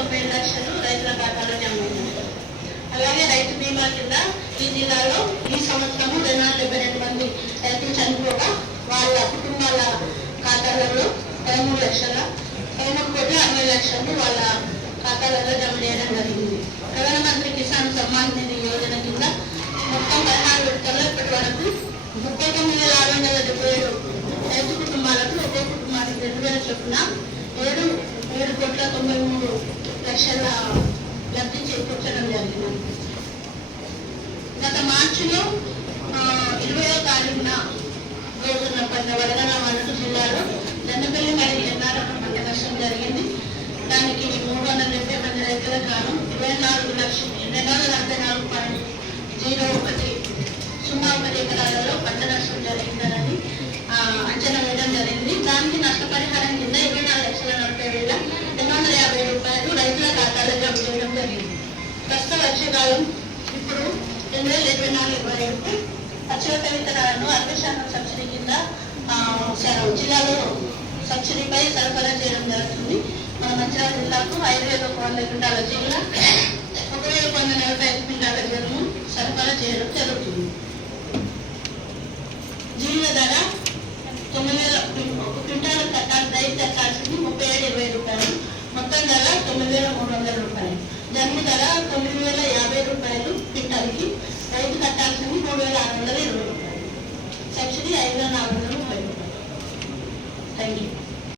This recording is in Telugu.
90 లక్షలు రైతుల ఖాతాలో జమ అయింది. అలాగే రైతు బీమా కింద ఈ జిల్లాలో ఈ సంవత్సరము 272 మంది రైతులు చనిపోగా వాళ్ళ కుటుంబాల ఖాతాలలో 13,60,60,60 వాళ్ళ ఖాతాలలో జమ చేయడం జరిగింది. ప్రధానమంత్రి కిసాన్ సమ్మాన్ నిధి యోజన కింద మొత్తం 16 విడతల్లో ఇప్పటి వరకు 39,677 రైతు కుటుంబాలకు ఒక్కో కుటుంబానికి 2,000 చొప్పున 7,93,00,00,000 లబ్ధి చేకూర్చడం జరిగింది. గత మార్చిలో 20వ తారీఖున రోజున పడిన వరదల వరకు జిల్లాలో జన్నపల్లి మరియు ఎన్నారకం పంట నష్టం జరిగింది. దానికి 370 మంది రైతులకు గాను 24,244.01 ఎకరాలలో పంట నష్టం జరిగిందని అంచనా వేయడం జరిగింది. దానికి నష్టపరిహారం కింద 24,40,250 రూపాయలు రైతుల ఖాతాలో జమ చేయడం జరిగింది. ప్రస్తుత వర్షాకాలం ఇప్పుడు 2024-25 పచ్చిరొట్ట విత్తనాలను 60% సబ్సిడీ కింద జిల్లాలో సబ్సిడీపై సరఫరా చేయడం జరుగుతుంది. మన మంచిర్యాల జిల్లాకు 5,100 క్వింటాల జిల్లా 1,145 క్వింటాల జరుము సరఫరా చేయడం జరుగుతుంది. జీల ధర 9,000 క్వింటాల కట్టాలి రైతు కట్టాల్సింది 37,20 రూపాయలు. మొత్తం ధర 9,300 రూపాయలు. జరుము ధర 9,050 రూపాయలు క్వింటాల్కి. రైతు కట్టాల్సింది 3,620 రూపాయలు. సబ్సిడీ 5,400